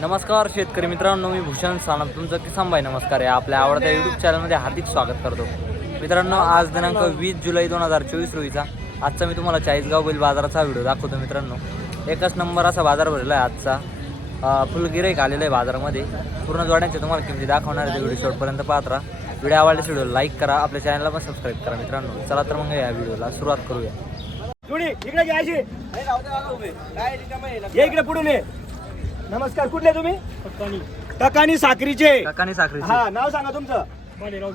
नमस्कार शेतकरी मित्रांनो मी भूषण सानप. तुमचं किसान भाई नमस्कार आहे. आपल्या आवडत्या युट्यूब चॅनलमध्ये हार्दिक स्वागत करतो. मित्रांनो आज दिनांक वीस जुलै दोन हजार चोवीस रोजीचा. आजचा मी तुम्हाला चाळीसगाव बैल बाजाराचा व्हिडिओ दाखवतो मित्रांनो. एकच नंबर असा बाजार भरलेला आहे आजचा. फुल गिराईक आलेलं आहे बाजारामध्ये. पूर्ण जोड्यांच्या तुम्हाला किमती दाखवणार आहे व्हिडिओ शेवटपर्यंत पाहत राहा. व्हिडिओ आवडल्यास व्हिडिओ लाईक करा. आपल्या चॅनलला पण सबस्क्राईब करा मित्रांनो. चला तर मग या व्हिडिओला सुरुवात करूया. जुडी इकडे पुढून नमस्कार कुठले तुम्ही? टकानी. साखरीचे. काकानी साखरी हा नाव सांगा तुमचं. बालेराव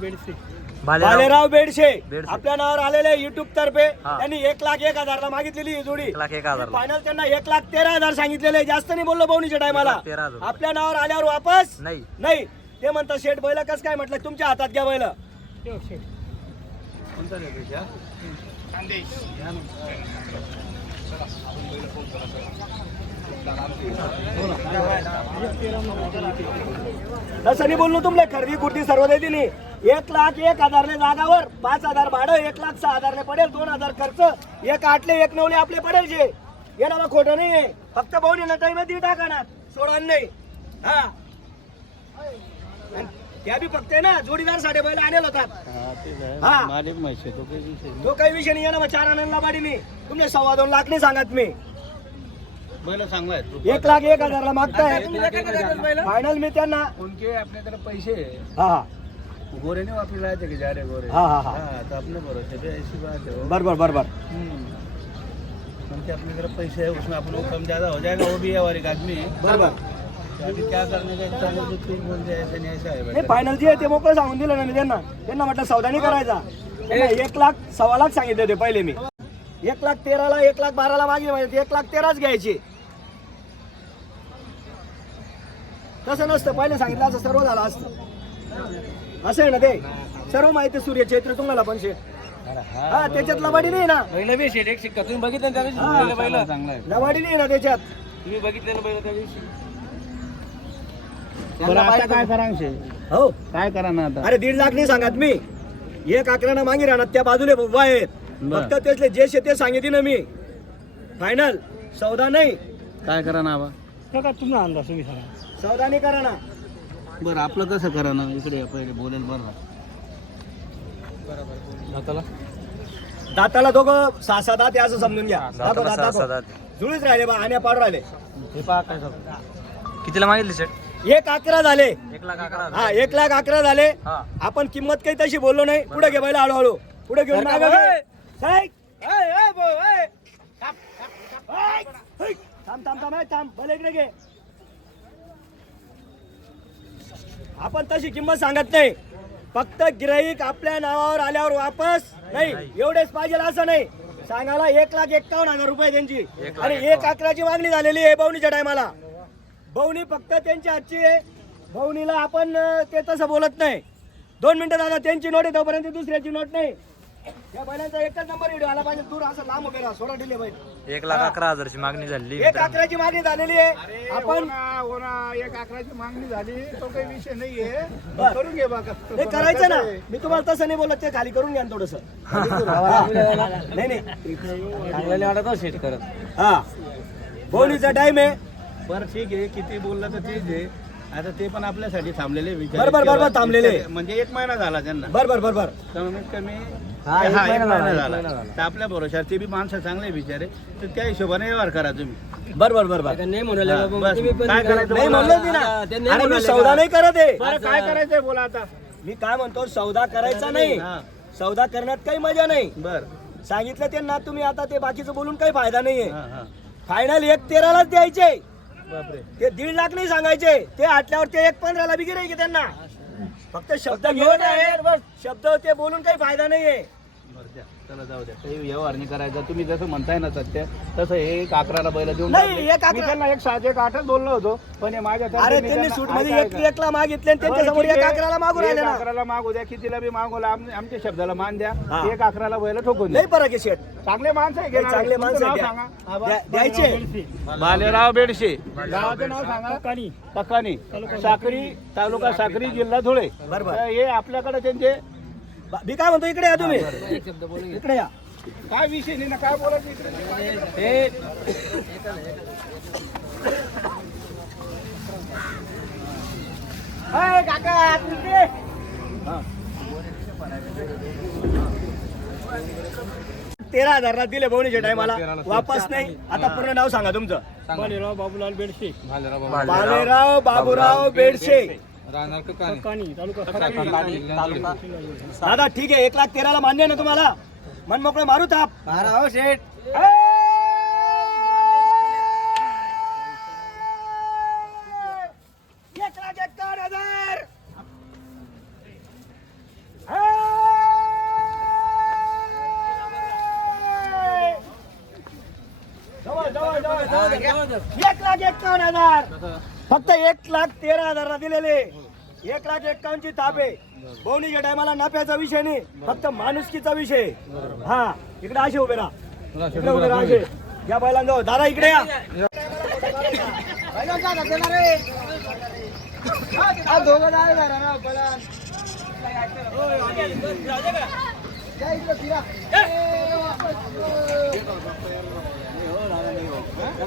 बालेराव बेडशे बेडशे. आपल्या नावावर आलेले युट्यूब तर्फे हा. त्यांनी एक लाख एक हजारला मागितलेली ही जोडी. एक लाख एक हजार फायनल त्यांना एक लाख तेरा हजार सांगितलेले. जास्त नाही बोललो बहुणीच्या टायमाला एक लाख तेरा हजार. आपल्या नावावर आल्यावर वापस? नाही. नाही. ते म्हणतात शेठ बैल कस काय म्हटलं? तुमच्या हातात घ्या बैल. तसं बोललो तुमले खरेदी कुर्ती सर्व देते नी एक लाख एक हजारले जागावर पाच हजार भाडं एक लाख सहा हजारले पडेल दोन हजार खर्च. एक आठले एक नऊले आपले पडेल जे ये ना खोटं नाही आहे फक्त भाऊनी ना टाइम ती टाकणार. सोडा नाही हा. त्या बी फक्त ना जोडीदार साडे बैल आणेल होतात. हा. तो काही विषय नाही. ना मग चार आनंदला बाडी मी तुमने सव्वा दोन लाख नाही सांगत मी. एक लाख एक हजारला मागताय. फायनल मी त्यांना उनके अपने तरफ पैसे है हा. गोरे नहीं वापिस लाए थे कि जा रहे गोरे. हाँ, हाँ, हाँ। तो अपने भरोसे पे ऐसी बात है. बरोबर बरोबर. हम्म। उनके अपने तरफ पैसे है उसमें अपन को कम ज्यादा हो जाएगा वो भी है और एक आदमी बरोबर तो अभी क्या करने का इंसान जो ठीक बोलते ऐसे नहीं ऐसा नाही बेटा फायनल जे आहे ते मोकळं सांगून दिलं ना मी त्यांना. त्यांना म्हटलं सौदा नाही करायचा. त्यांना एक लाख सव्वा लाख सांगितले होते पहिले मी. एक लाख तेराला एक लाख बाराला मागे म्हणजे एक लाख तेराच घ्यायचे. तसं नसतं. पहिले सांगितलं असं सर्व झालं असतं. असं आहे ना ते? सर्व माहिती सूर्य चैत्र तुम्हाला पण शेठ. हा त्याच्यात लबाडी नाही ना? पहिलं बी शेट एक शिक्का. तुम्ही बघितलं त्या दिवशी? हा. पहिलं चांगला आहे लबाडी नाही ना त्याच्यात? तुम्ही बघितलेलं पहिलं त्या दिवशी? बरं, आता काय करा हो. काय करा ना आता? अरे दीड लाख नाही सांगत मी. एक अकरानं मागे राहणार त्या बाजूले उभा आहेत बर. फक्त त्यातले जे शे ते सांगितले ना मी. फायनल सौदा नाही. काय करा ना आबा? सौदा नाही करा ना. बरं आपलं कसं करा ना? इकडे या पहिले बोलेल बरं दाताला? दोघं सहा सात दात आहे असं समजून घ्या. दाखव, दाताला दात सहा दाखव. सहा दात. जुळीच राहिले बा आणि पाडू राहिले. हे पहा काय कितीला मागितले शेट एक अकरा झाले. एक लाख अकरा. हा एक लाख अकरा झाले. हा. आपण किंमत काही तशी बोललो नाही. पुढे घे बैल हळूहळू. पुढे घेऊन मागं घे. ओय. थांब थांब थांब ए, थांब बैल इकडे घे. आपण तशी किंमत सांगत नाही. फक्त गिराईक आपल्या नावावर आल्यावर वापस नाही एवढेच पाहिजे असं नाही. सांगायला एक लाख एक्कावन्न हजार रुपये त्यांची. आणि एक अकराची मागणी झालेली आहे बवणीच्या टायमाला. बवणी फक्त त्यांची आजची आहे. बवणीला आपण ते तसं बोलत नाही. दोन मिनिटं दादा त्यांची नोट आहे तोपर्यंत दुसऱ्याची नोट नाही. या बैलांचा एकच नंबर व्हिडिओ आला पाहिजे. दूर असं लांब उभे राहा. सोडा दिले बैल. एक लाख अकरा हजारची मागणी झाली एक अकराची मागणी झालेली आहे. आपण एक अकराची मागणी झाली. तो काही विषय नाहीये. बर. करून घे बा हे करायचं ना. मी तुम्हाला तसं नाही बोलत ते खाली करून घ्या थोडस. नाही नाही. वाटत शेट करत. हा. बवणीचा टाइम आहे. बरं ठीक आहे. किती बोललं तर तेच आहे. आता ते पण आपल्यासाठी थांबलेले विचार बरोबर, बरोबर, थांबलेले. म्हणजे एक महिना झाला त्यांना. बर बर बर बर. कमीत कमी हा, एक हा, एक महिना महिना झाला, झाला. तर आपल्या भरोशावर ते बी माणसं चांगले बिचारे. तर त्या हिशोबाने व्यवहार करा तुम्ही. बर बर बर बर. हा, बस. काय करायचं नाही. म्हणलं ती ना अरे मी सौदा नाही करत आहे. बरं काय करायचंय बोला आता. मी काय म्हणतो सौदा करायचा नाही. हा. सौदा करण्यात काही मजा नाही. बर. सांगितलं त्यांना तुम्ही आता ते बाकीचं बोलून काही फायदा नाहीये हा हा. फायनल एक तेरालाच द्यायचे. बापरे. ते दीड लाख नाही सांगायचे. ते आटल्यावर ते एक पंधराला बिगी की त्यांना. फक्त शब्द घेऊन आहे बस शब्द ते बोलून काही फायदा नाहीये चला जाऊ द्या. काही व्यवहार नाही करायचा. तुम्ही जसं म्हणताय ना सत्य तसं हे एक अकराला बैल देऊन नाही, टाकले. एक अकरा- मी त्यांना एक सात एक आठच बोललो होतो पण हे माझ्या अरे त्यांनी सूटमध्ये एक. एकला मागितले आणि त्यांच्यासमोर बरं, एक. अकराला मागून राहिले ना. अकराला मागू द्या कितीला बी मागवला आम- आमच्या शब्दाला मान द्या. हा. एक अकराला बैल ठोकून नाही द्या फरक आहे शेठ. चांगले माणसं आहे घेणारे. चांगले तुमचं माणसं नाव द्या- सांगा द्या- द्यायचे. बालेराव बेडशे. गावाचं नाव सांगा. तकानी साक्री तालुका साक्री जिल्हा धुळे. बरोबर. तर हे आपल्याकडे त्यांचे मी काय म्हणतो इकडे या तुम्ही. इकडे या. काय विषय नाही ना काय बोलायचं इकडे? तेरा हजारला दिले भवनीच्या टायमाला. वापस नाही. आता पूर्ण नाव सांगा तुमचं. बालेराव बाबूलाल बेडशे. बालेराव बाबूराव बेडशे. ककानी तालुका दादा ठीक आहे एक लाख तेराला मान्य आहे ना तुम्हाला? मन मोकळे मारू ताप मारा हो शेठ. एक लाख एकावन्न हजार. जवळ, जवळ, जवळ, जवळ, जवळ. एक लाख एकावन्न हजार. फक्त एक लाख तेरा हजारला दिलेले एक लाख एक्कावन्नची ताप आहे बोवणीच्या टायमाला नफ्याचा विषय नाही फक्त माणुसकीचा विषय हा इकडे असे उभे राहा इकडे उभे राहा असे या जाऊ दादा इकडे या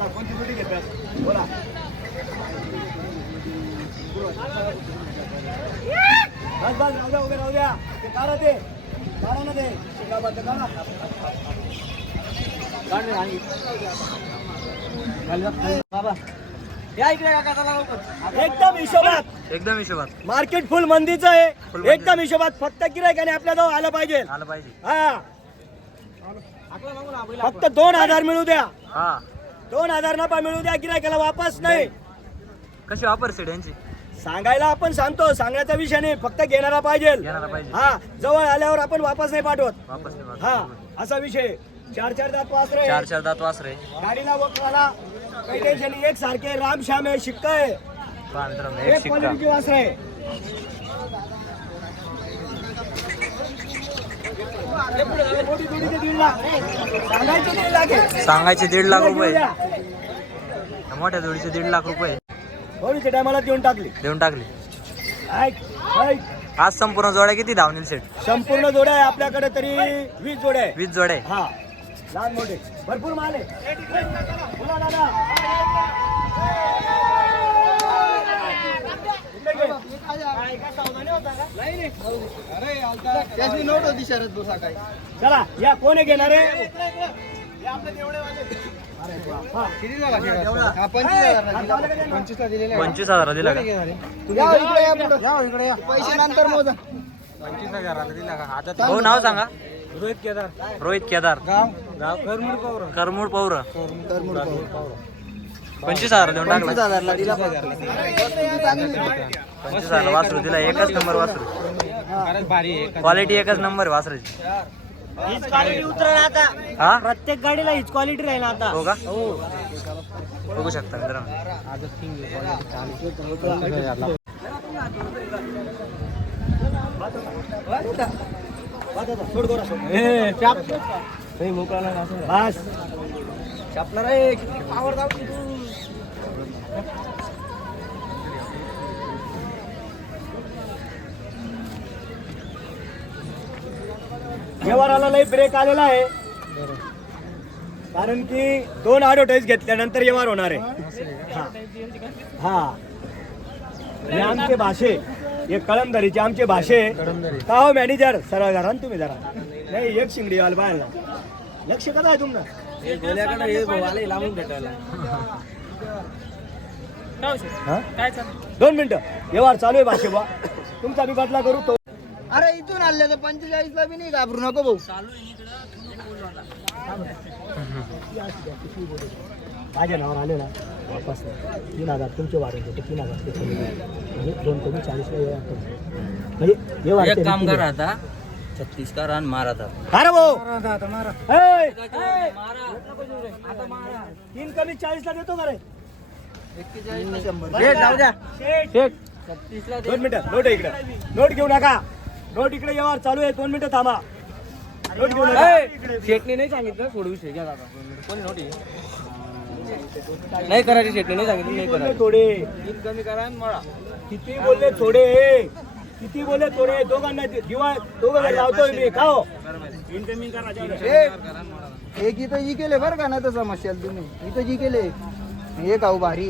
कोणती घेतात? बस बस राहू द्या उभे राहू द्या. ते काढा ते. काढा ना ते. शिंगाबद्दल काढा. काढ रे, आणि. बाबा. या इकडे काका चला लवकर. एकदम हिशोबात. एकदम हिशोबात. मार्केट फुल मंदीचं आहे. एकदम हिशोबात. फक्त गिरायकाने आपल्या जवळ आलं पाहिजे. आलं पाहिजे. हा. फक्त दोन हजार मिळू द्या. हा. दोन हजार नफा मिळू द्या गिरायकाला वापस नाही. कशी वापर सेट यांची? सांगायला आपण सांगतो सांगण्याचा विषय नाही फक्त घेणारा पाहिजे. घेणारा पाहिजे. हा जवळ आल्यावर आपण वापस नाही पाठवत. वापस नाही मारत. हा असा विषय. चार चार दात वासरे चार चार दात वासरे गाडीला वकराला काही टेन्शन नाही. एक सारखे राम श्याम आहे शिक्का आहे. पहा मित्रांनो एक एक शिक्का. क्वालिटीची वासर आहे मोठी जोडीचे दीड लाख. सांगायचे दीड लाख आहे. सांगायचे दीड लाख घेऊन रुपये. मोठ्या जोडीचे दीड लाख रुपये. होळीच्या टायमाला देऊन टाकली. देऊन टाकले. ऐक ऐक. आज संपूर्ण जोड्या किती धावतील सेट संपूर्ण जोड्या आहे आपल्याकडे तरी वीस जोड्या आहे. वीस जोड्या आहे. हा. लहान मोठे. भरपूर माल आहे. बोला दादा. काय सावधानी होता का? नाही, नाही. चला या कोण आहे? घेणार आहे या आपले देवडेवाले. हा. हा, पंचवीसला दिलेला आहे. पंचवीस हजार दिला का पैसे नंतर नाव सांगा रोहित केदार रोहित केदार गाव गाव करमुड पौर करमुड पौर पंचवीस हजार देऊन टाकला पंचवीस हजार वासरू दिला एकच नंबर वासरू क्वालिटी एकच नंबर वासरूची हीच क्वालिटी उतरेल आता. हा? प्रत्येक गाडीला हीच क्वालिटी राहील आता. हो का? बघू शकता मित्रांनो. बस. छापला रे व्यवहाराला लई ब्रेक आलेला आहे. कारण की दोन ॲडव्हर्टाईज घेतल्यानंतर व्यवहार होणार आहे. हा. हा. हे आमचे भाषे. हे कळमदरीचे आमचे भाषे. का हो मॅनेजर सरळ जरा ना तुम्ही जरा. नाही एक शिंगडी वाल बाहेर लक्ष कसं आहे तुमचं? हा? दोन मिनिटं. व्यवहार चालू आहे भाषे बा तुमचा बी बदला करू तो. अरे इथून आले तर पंचेचाळीस ला बी नाही घाबरू नको भाऊ. माझ्या नावावर आले ना वापस. तीन हजार तुमचे वाढून देतो तीन हजार ते कमी. म्हणजे दोन कमी करू. म्हणजे व्यवहार ते रीतीने. आता. छत्तीस का रन मारा था अरे भाऊ ए, ए, तीन कमी चाळीसला देतो का रे? जाऊ द्या. दोन मिनिटं नोट इकडे. नोट घेऊ नका. नोट इकडे व्यवहार चालू आहे. दोन मिनिटं थांबा. नोट शेटने नाही सांगितलं सोडू विषय घ्या दादा कोणी नव्हती? नाही करायची शेटने नाही सांगितलं नाही बोलले करायची. थोडे? तीन कमी करा आणि मळा. किती बोलले थोडे? किती बोलले थोडे? दोघांना दि- दिवा दोघं लावतोय मी. का हो इन्कमिंग करा. एक इथं जी केले बरं का ना तर समस्या तुम्ही. इथं जी केले. हे गाऊ भारी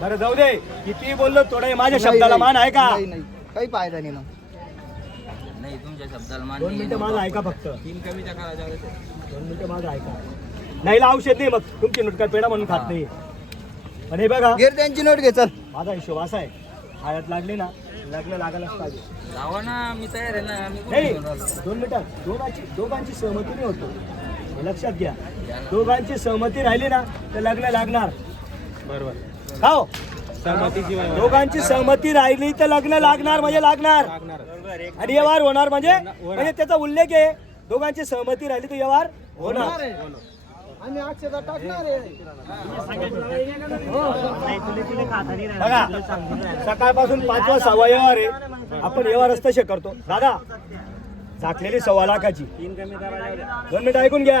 बरं जाऊ दे. किती बोललो थोडं माझ्या नाही, शब्दाला नाही. मान आहे का? नाही, नाही. काही फायदा नाही ना नाही तुमच्या शब्दाला दोन मिनिटं माझं ऐका फक्त. दोन मिनिटं माझं ऐका. नाही ला औषध नाही मग. तुमची नुटका पेढा म्हणून खात नाही. पण हे बघा गिर त्यांची नोट घे चल. माझा हिशोब असा आहे. हळद लागली ना लग्न लागायलाच पाहिजे. जावा ना मी तयार आहे ना. मी नाही दोन मिनिटात दोघांची दोघांची सहमती नाही होतो. हे लक्षात घ्या. दोघांची सहमती राहिली ना तर लग्न लागणार. बरोबर. हो दोघांची सहमती राहिली तर लग्न लागणार म्हणजे लागणार. आणि व्यवहार होणार म्हणजे? म्हणजे त्याचा उल्लेख आहे. दोघांची सहमती राहिली तर व्यवहार होणार. आणि अक्षता टाकणार आहे. बघा सकाळपासून पाचवा सहावा व्यवहार आहे. आपण व्यवहार तसे करतो. दादा झाकलेली सव्वा लाखाची. दोन मिनिटं ऐकून घ्या.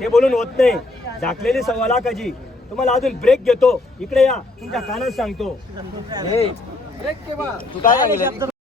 ते बोलून होत नाही. झाकलेली सव्वा लाखाची. तुम्हाला अजून ब्रेक घेतो. इकडे या. तुमच्या कानात सांगतो?